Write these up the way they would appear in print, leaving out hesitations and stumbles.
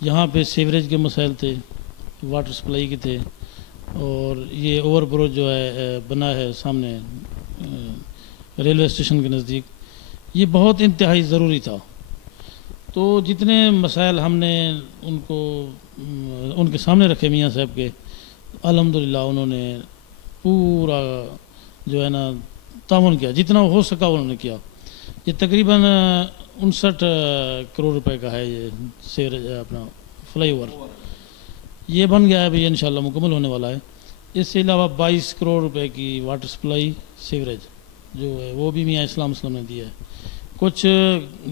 یہاں پہ سیوریج کے مسائل تھے، واٹر سپلائی کے تھے، اور یہ اوور برج جو ہے بنا ہے سامنے ریلوے اسٹیشن کے نزدیک، یہ بہت انتہائی ضروری تھا۔ تو جتنے مسائل ہم نے ان کے سامنے رکھے میاں صاحب کے، الحمدللہ انہوں نے پورا جو ہے نا تعاون کیا، جتنا ہو سکا انہوں نے کیا۔ یہ تقریباً 59 کروڑ روپے کا ہے یہ اپنا فلائی اوور، یہ بن گیا ہے ابھی انشاءاللہ مکمل ہونے والا ہے۔ اس سے علاوہ 22 کروڑ روپے کی واٹر سپلائی سیوریج جو ہے وہ بھی میاں اسلام نے دیا ہے۔ کچھ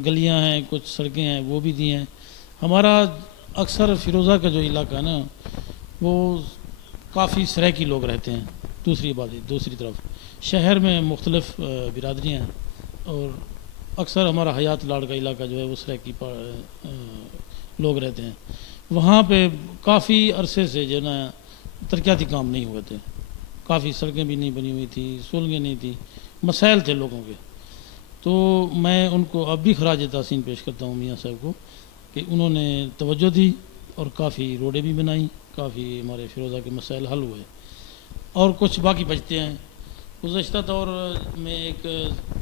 گلیاں ہیں، کچھ سڑکیں ہیں، وہ بھی دی ہیں۔ ہمارا اکثر فیروزہ کا جو علاقہ ہے نا وہ کافی سرائکی لوگ رہتے ہیں، دوسری طرف شہر میں مختلف برادریاں ہیں، اور اکثر ہمارا حیات لاڑ کا علاقہ جو ہے وہ سرائکی لوگ رہتے ہیں۔ وہاں پہ کافی عرصے سے جو ہے نا ترقیاتی کام نہیں ہوئے تھے، کافی سڑکیں بھی نہیں بنی ہوئی تھی، سولنگیں نہیں تھی، مسائل تھے لوگوں کے۔ تو میں ان کو اب بھی خراج تحسین پیش کرتا ہوں میاں صاحب کو کہ انہوں نے توجہ دی اور کافی روڈیں بھی بنائیں، کافی ہمارے فیروزہ کے مسائل حل ہوئے، اور کچھ باقی بچتے ہیں۔ گزشتہ دور میں ایک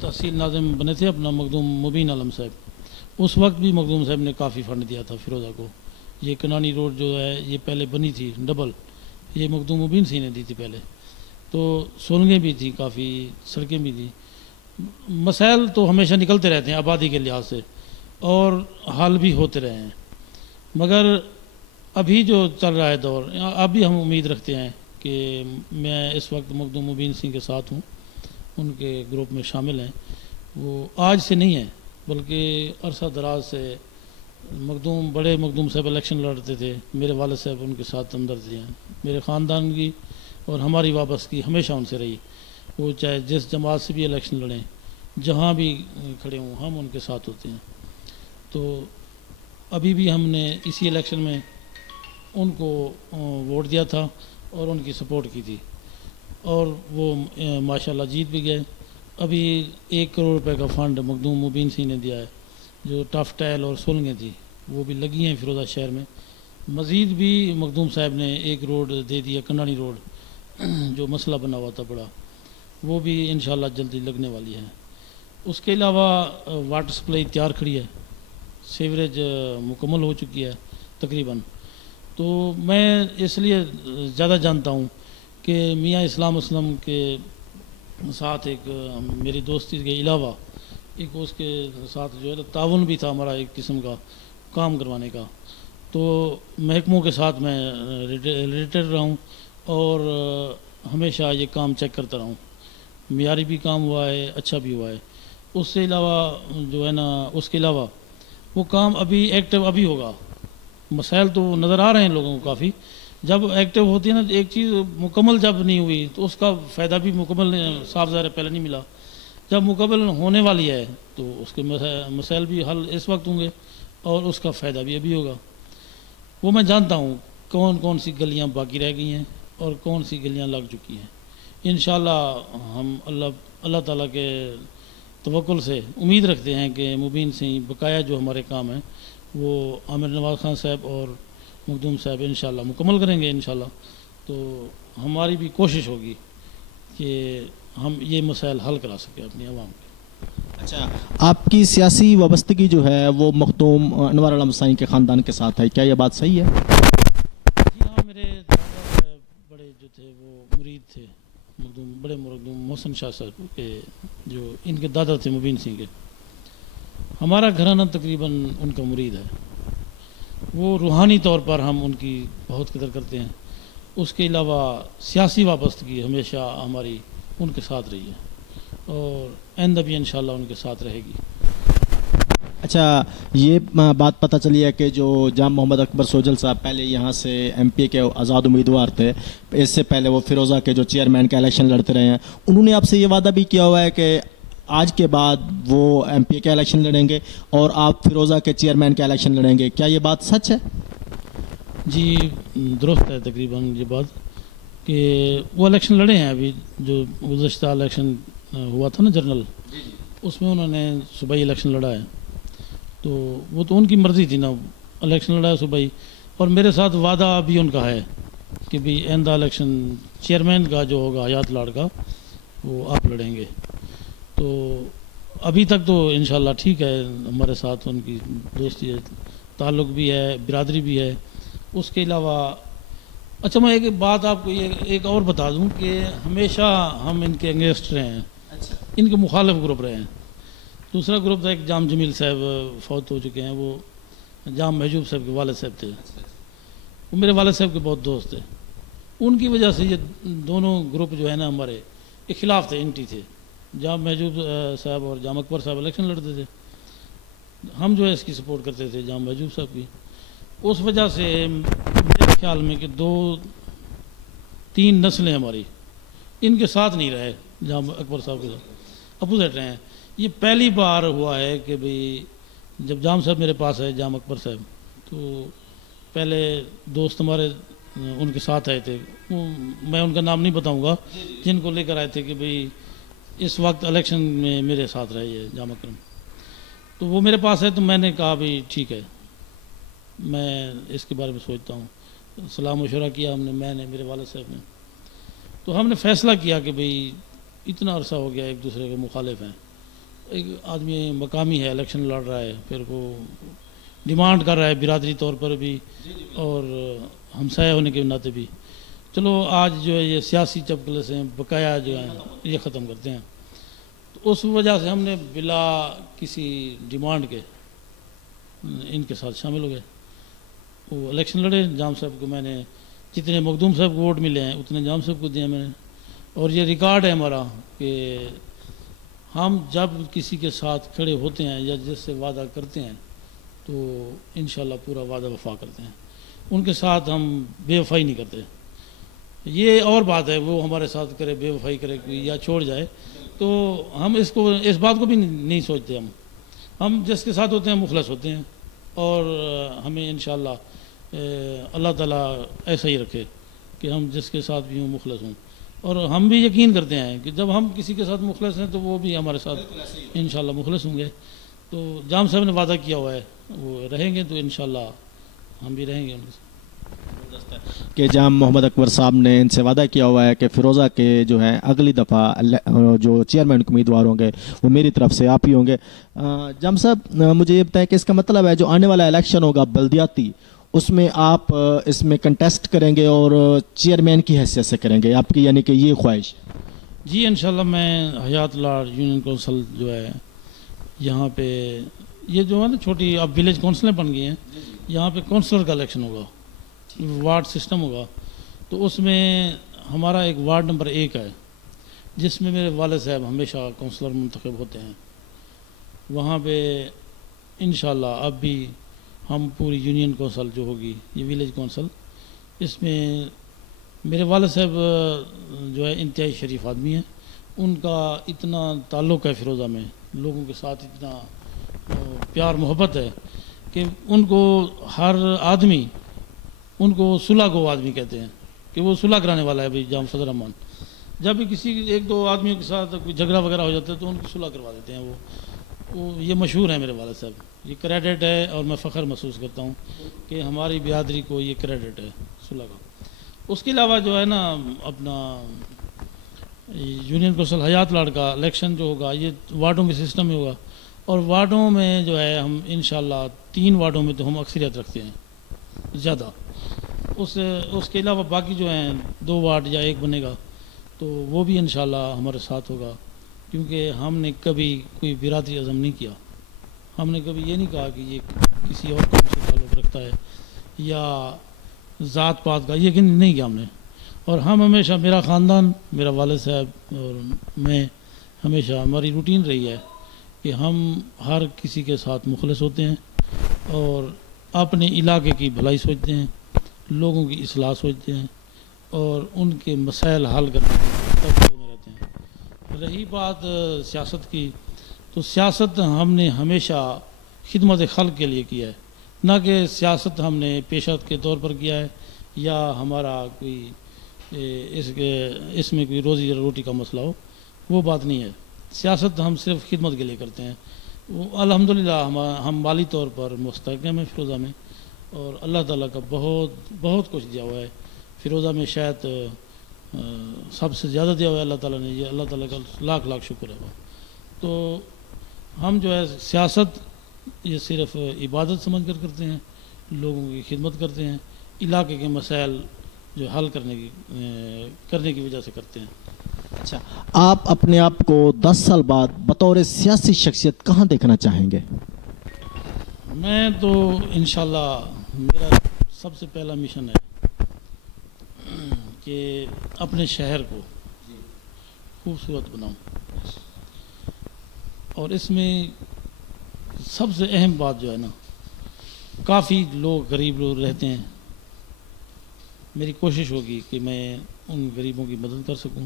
تحصیل ناظم بنے تھے اپنا مخدوم مبین عالم صاحب، اس وقت بھی مخدوم صاحب نے کافی فنڈ دیا تھا فیروزہ کو۔ یہ کنانی روڈ جو ہے یہ پہلے بنی تھی ڈبل، یہ مخدوم مبین سی نے دی تھی پہلے، تو سولنگیں بھی تھی، کافی سڑکیں بھی تھیں۔ مسائل تو ہمیشہ نکلتے رہتے ہیں آبادی کے لحاظ سے، اور حل بھی ہوتے رہے ہیں، مگر ابھی جو چل رہا ہے دور، اب بھی ہم امید رکھتے ہیں کہ میں اس وقت مخدوم مبین سنگھ کے ساتھ ہوں، ان کے گروپ میں شامل ہیں۔ وہ آج سے نہیں ہیں بلکہ عرصہ دراز سے بڑے مخدوم صاحب الیکشن لڑتے تھے، میرے والد صاحب ان کے ساتھ ہمدردی ہیں، میرے خاندان کی اور ہماری وابستگی ہمیشہ ان سے رہی۔ وہ چاہے جس جماعت سے بھی الیکشن لڑیں، جہاں بھی کھڑے ہوں، ہم ان کے ساتھ ہوتے ہیں۔ تو ابھی بھی ہم نے اسی الیکشن میں ان کو ووٹ دیا تھا اور ان کی سپورٹ کی تھی، اور وہ ماشاءاللہ جیت بھی گئے۔ ابھی 1 کروڑ روپے کا فنڈ مخدوم مبین سی نے دیا ہے، جو ٹف ٹائل اور سولنگیں تھی وہ بھی لگی ہیں فیروزہ شہر میں۔ مزید بھی مخدوم صاحب نے ایک روڈ دے دیا، کناڑی روڈ، جو مسئلہ بنا ہوا تھا بڑا، وہ بھی انشاءاللہ جلدی لگنے والی ہے۔ اس کے علاوہ واٹر سپلائی تیار کھڑی ہے، سیوریج مکمل ہو چکی ہے تقریباً۔ تو میں اس لیے زیادہ جانتا ہوں کہ میاں اسلام کے ساتھ ایک میری دوستی کے علاوہ ایک اس کے ساتھ جو ہے تعاون بھی تھا ہمارا، ایک قسم کا کام کروانے کا۔ تو محکموں کے ساتھ میں ریلیٹڈ رہا ہوں اور ہمیشہ یہ کام چیک کرتا رہا ہوں، معیاری بھی کام ہوا ہے، اچھا بھی ہوا ہے۔ اس سے علاوہ جو ہے نا، اس کے علاوہ وہ کام ابھی ایکٹیو ابھی ہوگا۔ مسائل تو نظر آ رہے ہیں لوگوں کو کافی، جب ایکٹیو ہوتی ہے نا ایک چیز مکمل جب نہیں ہوئی تو اس کا فائدہ بھی مکمل صاف ظاہر پہلے نہیں ملا، جب مکمل ہونے والی ہے تو اس کے مسائل بھی حل اس وقت ہوں گے اور اس کا فائدہ بھی ابھی ہوگا۔ وہ میں جانتا ہوں کون کون سی گلیاں باقی رہ گئی ہیں اور کون سی گلیاں لگ چکی ہیں۔ انشاءاللہ ہم اللہ تعالیٰ کے توکل سے امید رکھتے ہیں کہ مبین سے بقایا جو ہمارے کام ہیں وہ عامر نواز خان صاحب اور مخدوم صاحب انشاءاللہ مکمل کریں گے انشاءاللہ۔ تو ہماری بھی کوشش ہوگی کہ ہم یہ مسائل حل کرا سکیں اپنی عوام کے۔ اچھا، آپ کی سیاسی وابستگی جو ہے وہ مخدوم انوار عالم ثانی کے خاندان کے ساتھ ہے، کیا یہ بات صحیح ہے؟ جی ہاں، میرے دادا بڑے جو تھے وہ مرید تھے بڑے مخدوم محسن شاہ صاحب کے، جو ان کے دادا تھے مبین سنگھ کے۔ ہمارا گھرانہ تقریباً ان کا مرید ہے، وہ روحانی طور پر ہم ان کی بہت قدر کرتے ہیں۔ اس کے علاوہ سیاسی وابستگی ہمیشہ ہماری ان کے ساتھ رہی ہے اور آئندہ بھی انشاءاللہ ان کے ساتھ رہے گی۔ اچھا، یہ بات پتہ چلی ہے کہ جو جام محمد اکبر سوجل صاحب پہلے یہاں سے ایم پی کے آزاد امیدوار تھے، اس سے پہلے وہ فیروزہ کے جو چیئرمین کا الیکشن لڑتے رہے ہیں، انہوں نے آپ سے یہ وعدہ بھی کیا ہوا ہے کہ آج کے بعد وہ ایم پی کے الیکشن لڑیں گے اور آپ فیروزہ کے چیئرمین کا الیکشن لڑیں گے، کیا یہ بات سچ ہے؟ جی درست ہے تقریباً یہ بات کہ وہ الیکشن لڑے ہیں۔ ابھی جو گزشتہ الیکشن ہوا تھا نا جنرل، اس میں انہوں نے صوبائی الیکشن لڑا ہے، تو وہ تو ان کی مرضی تھی نا۔ الیکشن لڑا ہے صوبائی، اور میرے ساتھ وعدہ بھی ان کا ہے کہ بھی آئندہ الیکشن چیئرمین کا جو ہوگا حیات لاڑ کا وہ آپ لڑیں گے. تو ابھی تک تو انشاءاللہ ٹھیک ہے، ہمارے ساتھ ان کی دوستی ہے، تعلق بھی ہے، برادری بھی ہے. اس کے علاوہ اچھا میں ایک بات آپ کو ایک اور بتا دوں کہ ہمیشہ ہم ان کے انگیسٹ رہے ہیں، ان کے مخالف گروپ رہے ہیں. دوسرا گروپ تھا ایک جام جمیل صاحب فوت ہو چکے ہیں، وہ جام محجوب صاحب کے والد صاحب تھے، وہ میرے والد صاحب کے بہت دوست تھے. ان کی وجہ سے یہ دونوں گروپ جو ہے نا ہمارے کے خلاف تھے، اینٹی تھے. جام محجوب صاحب اور جام اکبر صاحب الیکشن لڑتے تھے، ہم جو ہے اس کی سپورٹ کرتے تھے جام محجوب صاحب کی. اس وجہ سے میرے خیال میں کہ 2-3 نسلیں ہماری ان کے ساتھ نہیں رہے، جام اکبر صاحب کے ساتھ اپوزٹ رہے ہیں. یہ پہلی بار ہوا ہے کہ بھئی جب جام صاحب میرے پاس ہے، جام اکبر صاحب، تو پہلے دوست ہمارے ان کے ساتھ آئے تھے، میں ان کا نام نہیں بتاؤں گا، جن کو لے کر آئے تھے کہ بھئی اس وقت الیکشن میں میرے ساتھ رہے جام اکرم. تو وہ میرے پاس ہے، تو میں نے کہا بھئی ٹھیک ہے، میں اس کے بارے میں سوچتا ہوں. صلاح مشورہ کیا ہم نے، میں نے، میرے والد صاحب نے. تو ہم نے فیصلہ کیا کہ بھئی اتنا عرصہ ہو گیا ایک دوسرے کے مخالف ہیں، ایک آدمی مقامی ہے، الیکشن لڑ رہا ہے، پھر وہ ڈیمانڈ کر رہا ہے برادری طور پر بھی اور ہمسایہ ہونے کے ناطے بھی. چلو آج جو ہے یہ سیاسی چپکلے سے بقایا جو ہیں یہ ختم کرتے ہیں. تو اس وجہ سے ہم نے بلا کسی ڈیمانڈ کے ان کے ساتھ شامل ہو گئے. وہ الیکشن لڑے، جام صاحب کو میں نے جتنے مخدوم صاحب کو ووٹ ملے ہیں اتنے جام صاحب کو دیا میں نے. اور یہ ریکارڈ ہے ہمارا کہ ہم جب کسی کے ساتھ کھڑے ہوتے ہیں یا جس سے وعدہ کرتے ہیں تو انشاءاللہ پورا وعدہ وفا کرتے ہیں. ان کے ساتھ ہم بے وفائی نہیں کرتے. یہ اور بات ہے وہ ہمارے ساتھ کرے، بے وفائی کرے یا چھوڑ جائے، تو ہم اس بات کو بھی نہیں سوچتے. ہم جس کے ساتھ ہوتے ہیں مخلص ہوتے ہیں، اور ہمیں انشاءاللہ اللہ تعالیٰ ایسا ہی رکھے کہ ہم جس کے ساتھ بھی ہوں مخلص ہوں. اور ہم بھی یقین کرتے ہیں کہ جب ہم کسی کے ساتھ مخلص ہیں تو وہ بھی ہمارے ساتھ انشاءاللہ مخلص ہوں گے. تو جام صاحب نے وعدہ کیا ہوا ہے وہ رہیں گے، تو انشاءاللہ ہم بھی رہیں گے ان کے ساتھ. کہ جام محمد اکبر صاحب نے ان سے وعدہ کیا ہوا ہے کہ فیروزہ کے جو ہیں اگلی دفعہ جو چیئرمین امیدوار ہوں گے وہ میری طرف سے آپ ہی ہوں گے. جام صاحب مجھے یہ بتائیں کہ اس کا مطلب ہے جو آنے والا الیکشن ہوگا بلدیاتی، اس میں آپ اس میں کنٹیسٹ کریں گے اور چیئرمین کی حیثیت سے کریں گے، آپ کی یعنی کہ یہ خواہش؟ جی انشاءاللہ میں حیات لاڑ یونین کونسل جو ہے یہاں پہ یہ جو ہے نا چھوٹی اب ولیج کونسلیں بن گئی ہیں، یہاں پہ کونسلر کا الیکشن ہوگا، وارڈ سسٹم ہوگا. تو اس میں ہمارا ایک وارڈ نمبر 1 ہے جس میں میرے والد صاحب ہمیشہ کونسلر منتخب ہوتے ہیں. وہاں پہ انشاءاللہ اب بھی ہم پوری یونین کونسل جو ہوگی یہ ولیج کونسل، اس میں میرے والد صاحب جو ہے انتہائی شریف آدمی ہیں. ان کا اتنا تعلق ہے فیروزہ میں، لوگوں کے ساتھ اتنا پیار محبت ہے کہ ان کو ہر آدمی ان کو صلح گو آدمی کہتے ہیں کہ وہ صلح کرانے والا ہے. بھائی جام فضل الرحمان جب بھی کسی 1-2 آدمیوں کے ساتھ کوئی جھگڑا وغیرہ ہو جاتا ہے تو ان کی صلح کروا دیتے ہیں. وہ یہ مشہور ہیں میرے والد صاحب، یہ کریڈٹ ہے اور میں فخر محسوس کرتا ہوں کہ ہماری برادری کو یہ کریڈٹ ہے صلح کا. اس کے علاوہ جو ہے نا اپنا یونین کونسل حیات لاڑ کا الیکشن جو ہوگا یہ وارڈوں کے سسٹم میں ہوگا، اور وارڈوں میں جو ہے ہم انشاءاللہ 3 وارڈوں میں تو ہم اکثریت رکھتے ہیں زیادہ. اس کے علاوہ باقی جو ہیں 2 وارڈ یا 1 بنے گا تو وہ بھی انشاءاللہ ہمارے ساتھ ہوگا، کیونکہ ہم نے کبھی کوئی برادری عزم نہیں کیا. ہم نے کبھی یہ نہیں کہا کہ یہ کسی اور قوم سے تعلق رکھتا ہے یا ذات پات کا، یہ نہیں کیا ہم نے. اور ہم ہمیشہ، میرا خاندان، میرا والد صاحب اور میں، ہمیشہ ہماری روٹین رہی ہے کہ ہم ہر کسی کے ساتھ مخلص ہوتے ہیں اور اپنے علاقے کی بھلائی سوچتے ہیں، لوگوں کی اصلاح سوچتے ہیں اور ان کے مسائل حل کرنے کے توقع میں رہتے ہیں. رہی بات سیاست کی، تو سیاست ہم نے ہمیشہ خدمت خلق کے لیے کیا ہے، نہ کہ سیاست ہم نے پیشہ کے طور پر کیا ہے یا ہمارا کوئی اس میں کوئی روزی روٹی کا مسئلہ ہو، وہ بات نہیں ہے. سیاست ہم صرف خدمت کے لیے کرتے ہیں. الحمدللہ ہم مالی طور پر مستحکم ہیں فیروزہ میں، اور اللہ تعالیٰ کا بہت بہت کچھ دیا ہوا ہے. فیروزہ میں شاید سب سے زیادہ دیا ہوا ہے اللہ تعالیٰ نے. یہ اللہ تعالیٰ کا لاکھ لاکھ شکر ہے. تو ہم جو ہے سیاست یہ صرف عبادت سمجھ کر کرتے ہیں, لوگوں کی خدمت کرتے ہیں, علاقے کے مسائل جو حل کرنے کی وجہ سے کرتے ہیں. اچھا, آپ اپنے آپ کو 10 سال بعد بطور سیاسی شخصیت کہاں دیکھنا چاہیں گے؟ میں تو انشاءاللہ میرا سب سے پہلا مشن ہے کہ اپنے شہر کو خوبصورت بناؤں, اور اس میں سب سے اہم بات جو ہے نا, کافی لوگ غریب لوگ رہتے ہیں. میری کوشش ہوگی کہ میں ان غریبوں کی مدد کر سکوں.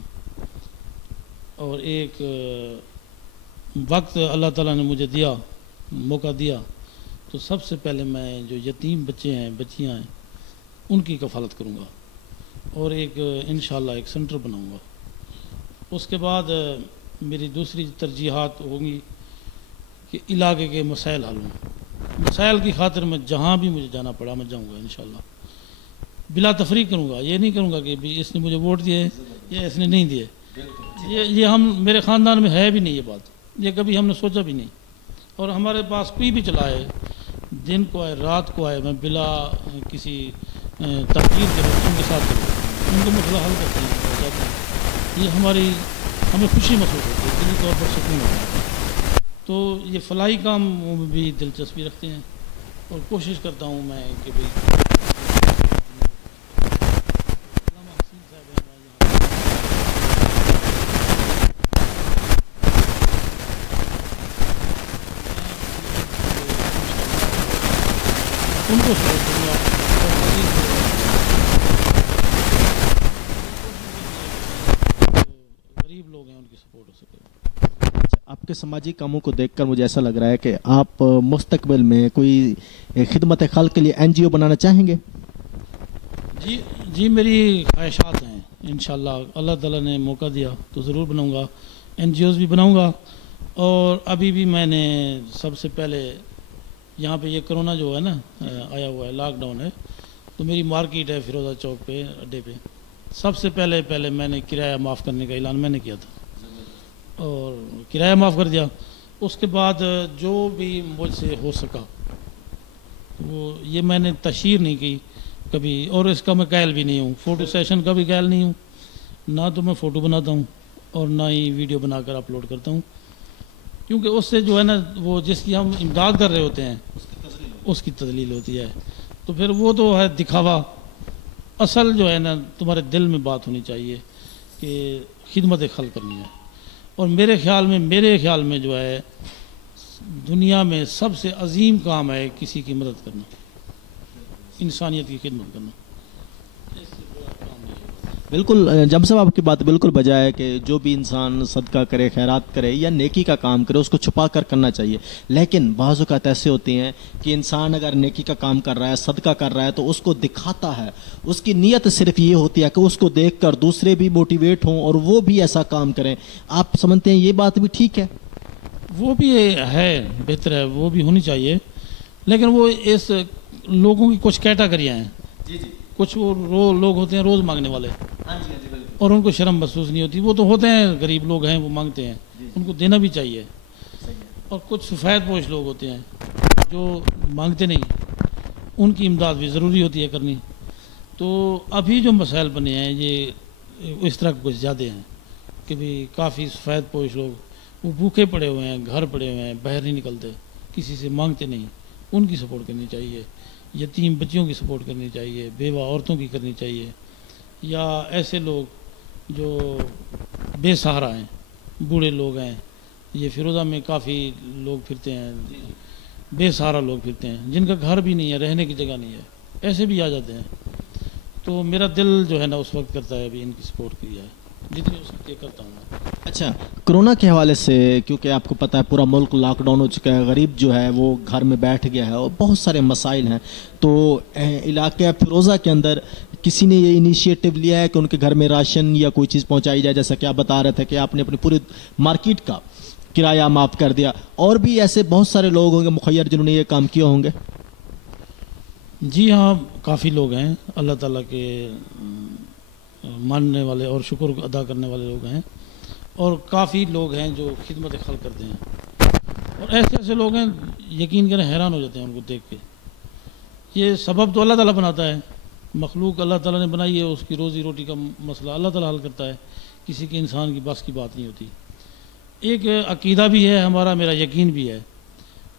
اور ایک وقت اللہ تعالیٰ نے مجھے دیا, موقع دیا, تو سب سے پہلے میں جو یتیم بچے ہیں, بچیاں ہیں, ان کی کفالت کروں گا, اور ایک انشاءاللہ ایک سینٹر بناؤں گا. اس کے بعد میری دوسری ترجیحات ہوں گی کہ علاقے کے مسائل حل ہوں. مسائل کی خاطر میں جہاں بھی مجھے جانا پڑا میں جاؤں گا انشاءاللہ. بلا تفریق کروں گا, یہ نہیں کروں گا کہ بھی اس نے مجھے ووٹ دیے یا اس نے نہیں دیے. یہ ہم میرے خاندان میں ہے بھی نہیں, یہ بات یہ کبھی ہم نے سوچا بھی نہیں. اور ہمارے پاس کوئی بھی چلا ہے, دن کو آئے رات کو آئے, میں بلا کسی تقریر کے ان کے ساتھ ان کو مسئلہ حل کرتے ہیں, جاتے ہیں. یہ ہمیں خوشی محسوس ہوتی ہے, دلی طور پر سکون ہوتا ہے. تو یہ فلاحی کام میں بھی دلچسپی رکھتے ہیں, اور کوشش کرتا ہوں میں کہ بھائی ان کو سپورٹ کروں گا. غریب لوگ ہیں ان کی سپورٹ ہو سکے. آپ کے سماجی کاموں کو دیکھ کر مجھے ایسا لگ رہا ہے کہ آپ مستقبل میں کوئی خدمت خلق کے لیے NGO بنانا چاہیں گے؟ جی میری خواہشات ہیں. انشاءاللہ اللہ تعالیٰ نے موقع دیا تو ضرور بناؤں گا. NGOز بھی بناؤں گا. اور ابھی بھی میں نے سب سے پہلے یہاں پہ یہ کرونا جو ہے نا آیا ہوا ہے, لاک ڈاؤن ہے, تو میری مارکیٹ ہے فیروزہ چوک پہ اڈے پہ. سب سے پہلے میں نے کرایہ معاف کرنے کا اعلان میں نے کیا تھا, اور کرایہ معاف کر دیا. اس کے بعد جو بھی مجھ سے ہو سکا وہ یہ میں نے تشہیر نہیں کی کبھی, اور اس کا میں قائل بھی نہیں ہوں. فوٹو سیشن کا بھی قائل نہیں ہوں, نہ تو میں فوٹو بناتا ہوں اور نہ ہی ویڈیو بنا کر اپلوڈ کرتا ہوں, کیونکہ اس سے جو ہے نا وہ جس کی ہم امداد کر رہے ہوتے ہیں اس کی تذلیل ہوتی ہے. تو پھر وہ تو ہے دکھاوا. اصل جو ہے نا تمہارے دل میں بات ہونی چاہیے کہ خدمت خلق کرنی ہے. اور میرے خیال میں جو ہے دنیا میں سب سے عظیم کام ہے کسی کی مدد کرنا, انسانیت کی خدمت کرنا. بالکل جم صاحب, آپ کی بات بالکل بجا ہے کہ جو بھی انسان صدقہ کرے, خیرات کرے یا نیکی کا کام کرے اس کو چھپا کر کرنا چاہیے. لیکن بعض اوقات ایسے ہوتے ہیں کہ انسان اگر نیکی کا کام کر رہا ہے, صدقہ کر رہا ہے, تو اس کو دکھاتا ہے. اس کی نیت صرف یہ ہوتی ہے کہ اس کو دیکھ کر دوسرے بھی موٹیویٹ ہوں اور وہ بھی ایسا کام کریں. آپ سمجھتے ہیں یہ بات بھی ٹھیک ہے؟ وہ بھی ہے, بہتر ہے, وہ بھی ہونی چاہیے. لیکن وہ اس لوگوں کی کچھ کیٹاگریاں ہیں. کچھ وہ لوگ ہوتے ہیں روز مانگنے والے, اور ان کو شرم محسوس نہیں ہوتی. وہ تو ہوتے ہیں غریب لوگ ہیں, وہ مانگتے ہیں, ان کو دینا بھی چاہیے. اور کچھ سفید پوش لوگ ہوتے ہیں جو مانگتے نہیں, ان کی امداد بھی ضروری ہوتی ہے کرنی. تو ابھی جو مسائل بنے ہیں یہ اس طرح کچھ زیادہ ہیں کہ بھی کافی سفید پوش لوگ وہ بھوکے پڑے ہوئے ہیں, گھر پڑے ہوئے ہیں, باہر نہیں نکلتے, کسی سے مانگتے نہیں. ان کی سپورٹ کرنی چاہیے. یتیم بچیوں کی سپورٹ کرنی چاہیے, بیوہ عورتوں کی کرنی چاہیے, یا ایسے لوگ جو بے سہارا ہیں, بوڑھے لوگ ہیں. یہ فیروزہ میں کافی لوگ پھرتے ہیں, بے سہارا لوگ پھرتے ہیں, جن کا گھر بھی نہیں ہے, رہنے کی جگہ نہیں ہے, ایسے بھی آ جاتے ہیں. تو میرا دل جو ہے نا اس وقت کرتا ہے ابھی ان کی سپورٹ کی جائے, جتنی ہو سکتی ہے کرتا ہوں. اچھا, کرونا کے حوالے سے کیونکہ آپ کو پتہ ہے پورا ملک لاک ڈاؤن ہو چکا ہے, غریب جو ہے وہ گھر میں بیٹھ گیا ہے اور بہت سارے مسائل ہیں. تو علاقہ فیروزہ کے اندر کسی نے یہ انیشیٹو لیا ہے کہ ان کے گھر میں راشن یا کوئی چیز پہنچائی جائے؟ جیسا کہ آپ بتا رہے تھے کہ آپ نے اپنی پوری مارکیٹ کا کرایہ معاف کر دیا, اور بھی ایسے بہت سارے لوگ ہوں گے مخیر جنہوں نے یہ کام کیا ہوں گے. جی ہاں، کافی لوگ ہیں اللہ تعالیٰ کے ماننے والے اور شکر ادا کرنے والے لوگ ہیں، اور کافی لوگ ہیں جو خدمت خلق کرتے ہیں، اور ایسے لوگ ہیں یقین کریں حیران ہو جاتے ہیں ان کو دیکھ کے. یہ سبب تو اللہ تعالیٰ بناتا ہے، مخلوق اللہ تعالیٰ نے بنائی ہے، اس کی روزی روٹی کا مسئلہ اللہ تعالیٰ حل کرتا ہے، کسی کے انسان کی بس کی بات نہیں ہوتی. ایک عقیدہ بھی ہے ہمارا، میرا یقین بھی ہے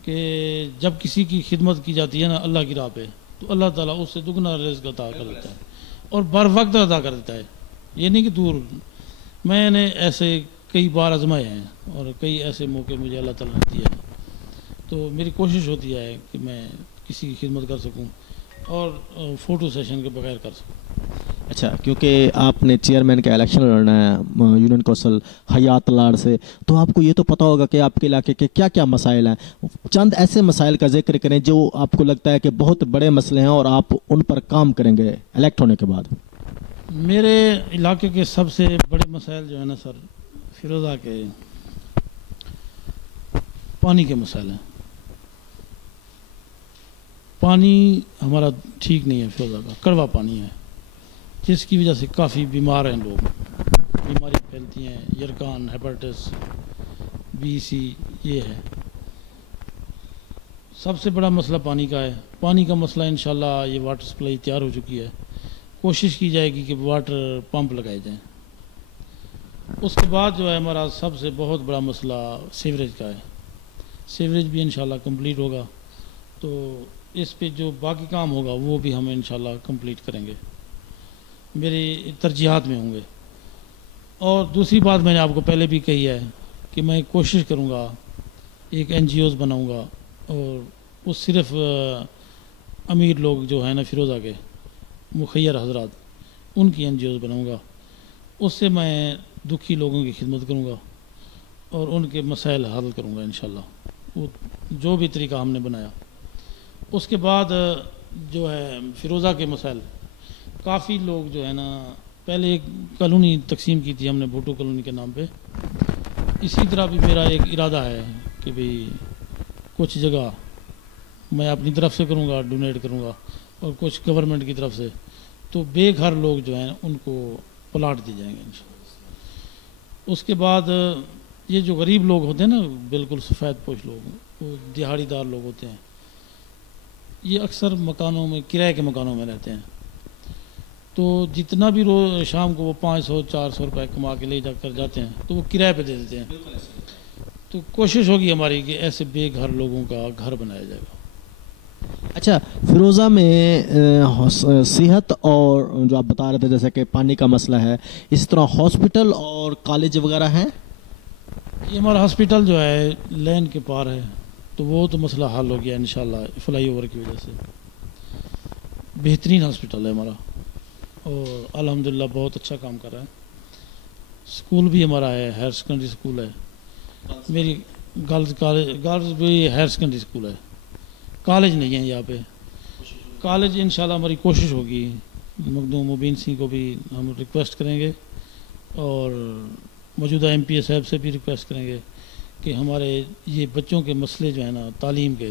کہ جب کسی کی خدمت کی جاتی ہے نا اللہ کی راہ پہ، تو اللہ تعالیٰ اس سے دگنا رزق عطا کر دیتا ہے اور بر وقت عطا کر دیتا ہے. یہ نہیں کہ دور. میں نے ایسے کئی بار آزمائے ہیں اور کئی ایسے موقع مجھے اللہ تعالیٰ نے دیا ہے، تو میری کوشش ہوتی ہے کہ میں کسی کی خدمت کر سکوں اور فوٹو سیشن کے بغیر کر سکوں. اچھا، کیونکہ آپ نے چیئرمین کا الیکشن لڑنا ہے یونین کونسل حیات لاڑ سے، تو آپ کو یہ تو پتہ ہوگا کہ آپ کے علاقے کے کیا کیا مسائل ہیں. چند ایسے مسائل کا ذکر کریں جو آپ کو لگتا ہے کہ بہت بڑے مسئلے ہیں اور آپ ان پر کام کریں گے الیکٹ ہونے کے بعد. میرے علاقے کے سب سے بڑے مسائل جو ہیں نا سر، فیروزہ کے پانی کے مسائل ہیں. پانی ہمارا ٹھیک نہیں ہے، فیروزہ کا کڑوا پانی ہے، جس کی وجہ سے کافی بیمار ہیں لوگ، بیماری پھیلتی ہیں، یرکان، ہیپاٹائٹس بی سی. یہ ہے سب سے بڑا مسئلہ پانی کا ہے. پانی کا مسئلہ انشاءاللہ یہ واٹر سپلائی تیار ہو چکی ہے، کوشش کی جائے گی کہ واٹر پمپ لگائے جائیں. اس کے بعد جو ہے ہمارا سب سے بہت بڑا مسئلہ سیوریج کا ہے. سیوریج بھی انشاءاللہ کمپلیٹ ہوگا تو اس پہ جو باقی کام ہوگا وہ بھی ہم انشاءاللہ کمپلیٹ کریں گے، میری ترجیحات میں ہوں گے. اور دوسری بات میں نے آپ کو پہلے بھی کہی ہے کہ میں کوشش کروں گا ایک این جی اوز بناؤں گا، اور وہ صرف امیر لوگ جو ہیں نا فیروزہ کے مخیر حضرات، ان کی این جی اوز بناؤں گا. اس سے میں دکھی لوگوں کی خدمت کروں گا اور ان کے مسائل حل کروں گا انشاءاللہ، وہ جو بھی طریقہ ہم نے بنایا. اس کے بعد جو ہے فیروزہ کے مسائل، کافی لوگ جو ہے نا پہلے ایک کالونی تقسیم کی تھی ہم نے بھوٹو کالونی کے نام پہ. اسی طرح بھی میرا ایک ارادہ ہے کہ بھئی کچھ جگہ میں اپنی طرف سے کروں گا، ڈونیٹ کروں گا، اور کچھ گورنمنٹ کی طرف سے، تو بے گھر لوگ جو ہیں ان کو پلاٹ دی جائیں گے انشاءاللہ. اس کے بعد یہ جو غریب لوگ ہوتے ہیں نا، بالکل سفید پوش لوگ، وہ دہاڑی دار لوگ ہوتے ہیں، یہ اکثر مکانوں میں کرائے کے مکانوں میں رہتے ہیں. تو جتنا بھی روز شام کو وہ 500-400 روپے کما کے لے جا کر جاتے ہیں تو وہ کرائے پہ دے دیتے ہیں. تو کوشش ہوگی ہماری کہ ایسے بے گھر لوگوں کا گھر بنایا جائے گا. اچھا، فیروزہ میں صحت اور جو آپ بتا رہے تھے جیسے کہ پانی کا مسئلہ ہے، اس طرح ہاسپٹل اور کالج وغیرہ ہیں؟ یہ ہمارا ہاسپٹل جو ہے لین کے پار ہے، تو وہ تو مسئلہ حل ہو گیا انشاءاللہ فلائی اوور کی وجہ سے. بہترین ہاسپٹل ہے ہمارا اور الحمدللہ بہت اچھا کام کر رہا ہے. اسکول بھی ہمارا ہے، ہائر سیکنڈری اسکول ہے، میری گرلز بھی ہائر سیکنڈری اسکول ہے، کالج نہیں ہے یہاں پہ. کالج انشاءاللہ ہماری کوشش ہوگی، مخدوم مبین سنگھ کو بھی ہم ریکویسٹ کریں گے اور موجودہ ایم پی اے صاحب سے بھی ریکویسٹ کریں گے کہ ہمارے یہ بچوں کے مسئلے جو ہیں نا تعلیم کے،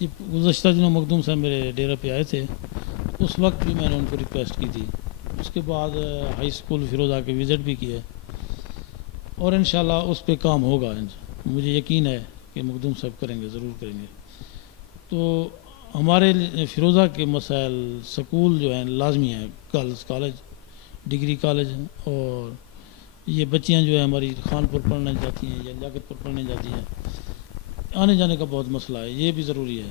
یہ گزشتہ دنوں مخدوم صاحب میرے ڈیرہ پہ آئے تھے، اس وقت بھی میں نے ان کو ریکویسٹ کی تھی. اس کے بعد ہائی اسکول فیروزہ کے وزٹ بھی کیا اور انشاءاللہ اس پہ کام ہوگا. مجھے یقین ہے کہ مخدوم صاحب کریں گے، ضرور کریں گے. تو ہمارے فیروزہ کے مسائل، سکول جو ہیں لازمی ہیں، گرلز کالج، ڈگری کالج، اور یہ بچیاں جو ہیں ہماری خانپور پڑھنے جاتی ہیں یا لیاقت پور پڑھنے جاتی ہیں، آنے جانے کا بہت مسئلہ ہے، یہ بھی ضروری ہے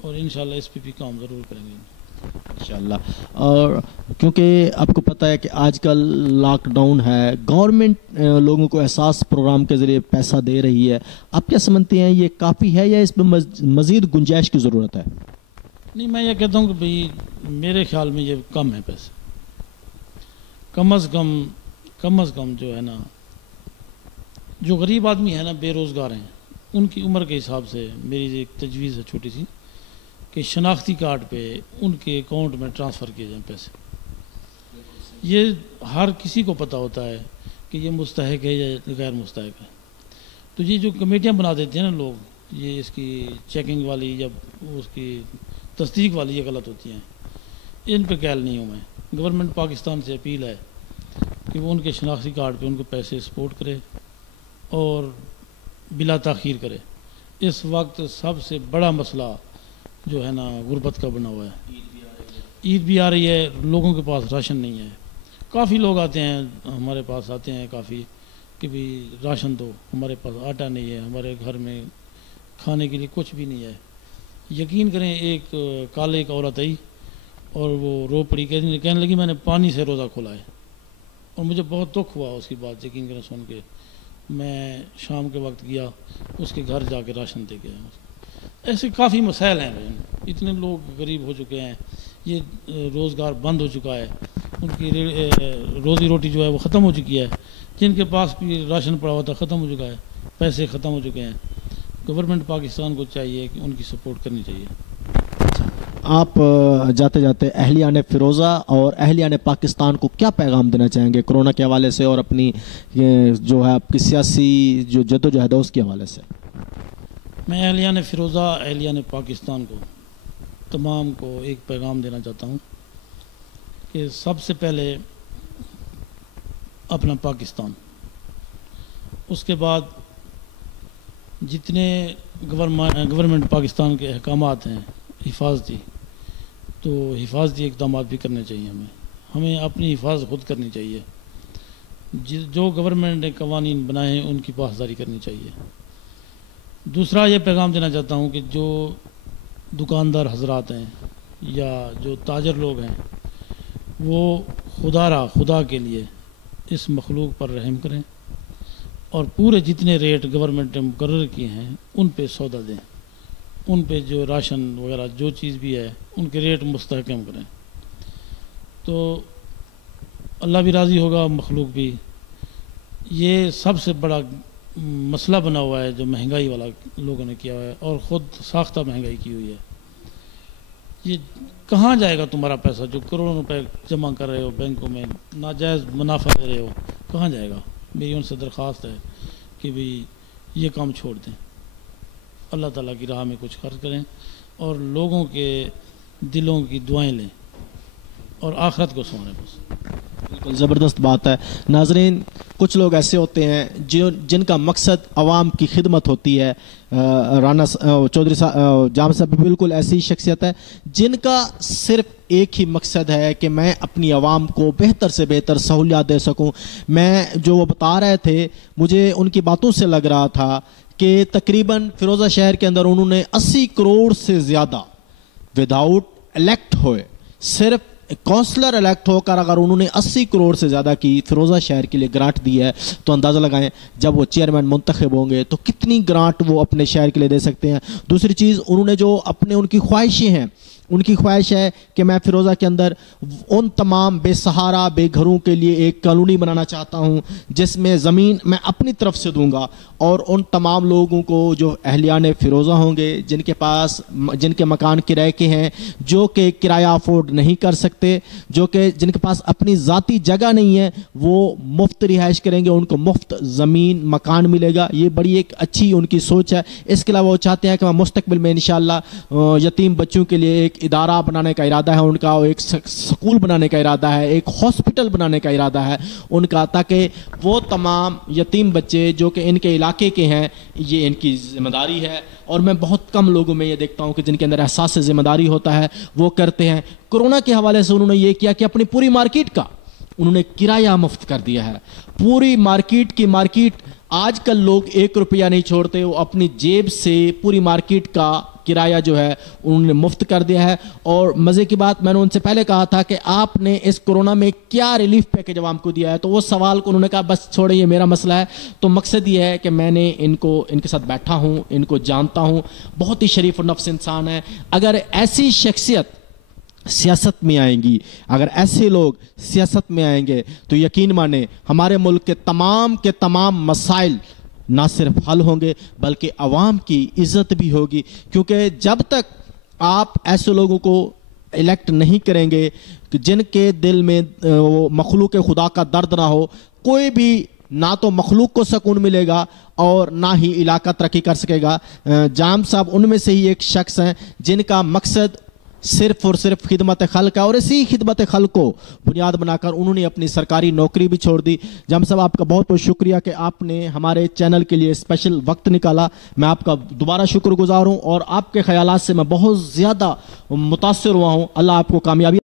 اور انشاءاللہ اس پہ بھی کام ضرور کریں گے انشاءاللہ. اور کیونکہ آپ کو پتہ ہے کہ آج کل لاک ڈاؤن ہے، گورنمنٹ لوگوں کو احساس پروگرام کے ذریعے پیسہ دے رہی ہے، آپ کیا سمجھتے ہیں یہ کافی ہے یا اس میں مزید گنجائش کی ضرورت ہے؟ نہیں، میں یہ کہتا ہوں کہ بھئی میرے خیال میں یہ کم ہے پیسے. کم از کم جو ہے نا، جو غریب آدمی ہے نا، بے روزگار ہیں، ان کی عمر کے حساب سے میری ایک تجویز ہے چھوٹی سی کہ شناختی کارڈ پہ ان کے اکاؤنٹ میں ٹرانسفر کیے جائیں پیسے. یہ ہر کسی کو پتہ ہوتا ہے کہ یہ مستحق ہے یا غیر مستحق ہے. تو یہ جو کمیٹیاں بنا دیتے ہیں نا لوگ، یہ اس کی چیکنگ والی یا اس کی تصدیق والی یہ غلط ہوتی ہیں، ان پہ قائل نہیں ہوں میں۔ گورنمنٹ پاکستان سے اپیل ہے کہ وہ ان کے شناختی کارڈ پہ ان کو پیسے سپورٹ کرے اور بلا تاخیر کرے۔ اس وقت سب سے بڑا مسئلہ جو ہے نا غربت کا بنا ہوا ہے۔ عید بھی آ رہی ہے، لوگوں کے پاس راشن نہیں ہے۔ کافی لوگ آتے ہیں ہمارے پاس، آتے ہیں کافی کہ بھی راشن دو، ہمارے پاس آٹا نہیں ہے، ہمارے گھر میں کھانے کے لیے کچھ بھی نہیں ہے۔ یقین کریں ایک کل ایک عورت آئی اور وہ رو پڑی، کہنے لگی میں نے پانی سے روزہ کھولا ہے، اور مجھے بہت دکھ ہوا اس کی بات یقین کریں سن کے۔ میں شام کے وقت گیا اس کے گھر جا کے راشن دے کے آیا۔ ایسے کافی مسائل ہیں بہن، اتنے لوگ غریب ہو چکے ہیں، یہ روزگار بند ہو چکا ہے، ان کی روزی روٹی جو ہے وہ ختم ہو چکی ہے، جن کے پاس بھی راشن پڑا ہوا تھا ختم ہو چکا ہے، پیسے ختم ہو چکے ہیں۔ گورنمنٹ پاکستان کو چاہیے کہ ان کی سپورٹ کرنی چاہیے۔ آپ جاتے جاتے اہلیان فیروزہ اور اہلیان پاکستان کو کیا پیغام دینا چاہیں گے کرونا کے حوالے سے اور اپنی جو ہے آپ کی سیاسی جو جدوجہد ہے اس کے حوالے سے؟ میں اہلیان فیروزہ، اہلیان پاکستان کو تمام کو ایک پیغام دینا چاہتا ہوں کہ سب سے پہلے اپنا پاکستان، اس کے بعد جتنے گورنمنٹ پاکستان کے احکامات ہیں حفاظتی، تو حفاظتی اقدامات بھی کرنے چاہیے۔ ہمیں اپنی حفاظت خود کرنی چاہیے۔ جو گورنمنٹ نے قوانین بنائے ہیں ان کی پاسداری کرنی چاہیے۔ دوسرا یہ پیغام دینا چاہتا ہوں کہ جو دکاندار حضرات ہیں یا جو تاجر لوگ ہیں وہ خدا کے لیے اس مخلوق پر رحم کریں اور پورے جتنے ریٹ گورنمنٹ نے مقرر کیے ہیں ان پہ سودا دیں، ان پہ جو راشن وغیرہ جو چیز بھی ہے ان کے ریٹ مستحکم کریں، تو اللہ بھی راضی ہوگا، مخلوق بھی۔ یہ سب سے بڑا مسئلہ بنا ہوا ہے جو مہنگائی والا لوگوں نے کیا ہوا ہے، اور خود ساختہ مہنگائی کی ہوئی ہے۔ یہ کہاں جائے گا تمہارا پیسہ جو کروڑوں روپے جمع کر رہے ہو بینکوں میں، ناجائز منافع لے رہے ہو، کہاں جائے گا؟ میری ان سے درخواست ہے کہ بھی یہ کام چھوڑ دیں، اللہ تعالیٰ کی راہ میں کچھ خرچ کریں اور لوگوں کے دلوں کی دعائیں لیں اور آخرت کو سنواریں۔ بس بالکل زبردست بات ہے۔ ناظرین، کچھ لوگ ایسے ہوتے ہیں جن کا مقصد عوام کی خدمت ہوتی ہے۔ رانا چودھری صاحب جام صاحب بھی بالکل ایسی شخصیت ہے جن کا صرف ایک ہی مقصد ہے کہ میں اپنی عوام کو بہتر سے بہتر سہولیات دے سکوں۔ میں جو وہ بتا رہے تھے مجھے ان کی باتوں سے لگ رہا تھا کہ تقریباً فیروزہ شہر کے اندر انہوں نے 80 کروڑ سے زیادہ وداؤٹ الیکٹ ہوئے، صرف کونسلر الیکٹ ہو کر اگر انہوں نے 80 کروڑ سے زیادہ کی فیروزہ شہر کے لیے گرانٹ دی ہے تو اندازہ لگائیں جب وہ چیئرمین منتخب ہوں گے تو کتنی گرانٹ وہ اپنے شہر کے لیے دے سکتے ہیں۔ دوسری چیز، انہوں نے جو ان کی خواہشیں ہیں، ان کی خواہش ہے کہ میں فیروزہ کے اندر ان تمام بے سہارا بے گھروں کے لیے ایک کالونی بنانا چاہتا ہوں جس میں زمین میں اپنی طرف سے دوں گا، اور ان تمام لوگوں کو جو اہلیان فیروزہ ہوں گے جن کے مکان کرائے کے ہیں، جو کہ کرایہ افورڈ نہیں کر سکتے، جن کے پاس اپنی ذاتی جگہ نہیں ہے، وہ مفت رہائش کریں گے، ان کو مفت زمین مکان ملے گا۔ یہ بڑی ایک اچھی ان کی سوچ ہے۔ اس کے علاوہ وہ چاہتے ہیں کہ میں مستقبل میں انشاءاللہ یتیم بچوں کے لیے ایک ادارہ بنانے کا ارادہ ہے ان کا، ایک سکول بنانے کا ارادہ ہے، ایک ہاسپٹل بنانے کا ارادہ ہے ان کا، تاکہ وہ تمام یتیم بچے جو کہ ان کے علاقے کے ہیں، یہ ان کی ذمہ داری ہے۔ اور میں بہت کم لوگوں میں یہ دیکھتا ہوں کہ جن کے اندر احساس ذمہ داری ہوتا ہے، وہ کرتے ہیں۔ کورونا کے حوالے سے انہوں نے یہ کیا کہ اپنی پوری مارکیٹ کا انہوں نے کرایہ مفت کر دیا ہے۔ پوری مارکیٹ آج کل لوگ 1 روپیہ نہیں چھوڑتے، وہ اپنی جیب سے پوری مارکیٹ کا کرایہ جو ہے انہوں نے مفت کر دیا ہے۔ اور مزے کی بات، میں نے ان سے پہلے کہا تھا کہ آپ نے اس کورونا میں کیا ریلیف پیکیج عوام کو دیا ہے، تو وہ سوال کو انہوں نے کہا بس چھوڑیں یہ میرا مسئلہ ہے۔ تو مقصد یہ ہے کہ میں نے ان کے ساتھ بیٹھا ہوں، ان کو جانتا ہوں، بہت ہی شریف النفس انسان ہے۔ اگر ایسی شخصیت سیاست میں آئیں گی، اگر ایسے لوگ سیاست میں آئیں گے تو یقین مانیں ہمارے ملک کے تمام مسائل نہ صرف حل ہوں گے بلکہ عوام کی عزت بھی ہوگی، کیونکہ جب تک آپ ایسے لوگوں کو الیکٹ نہیں کریں گے کہ جن کے دل میں مخلوق خدا کا درد نہ ہو، کوئی بھی نہ تو مخلوق کو سکون ملے گا اور نہ ہی علاقہ ترقی کر سکے گا۔ جام صاحب ان میں سے ہی ایک شخص ہیں جن کا مقصد صرف اور صرف خدمت خلق ہے، اور اسی خدمت خلق کو بنیاد بنا کر انہوں نے اپنی سرکاری نوکری بھی چھوڑ دی۔ جام صاحب آپ کا بہت بہت شکریہ کہ آپ نے ہمارے چینل کے لیے اسپیشل وقت نکالا، میں آپ کا دوبارہ شکر گزار ہوں، اور آپ کے خیالات سے میں بہت زیادہ متاثر ہوا ہوں۔ اللہ آپ کو کامیابی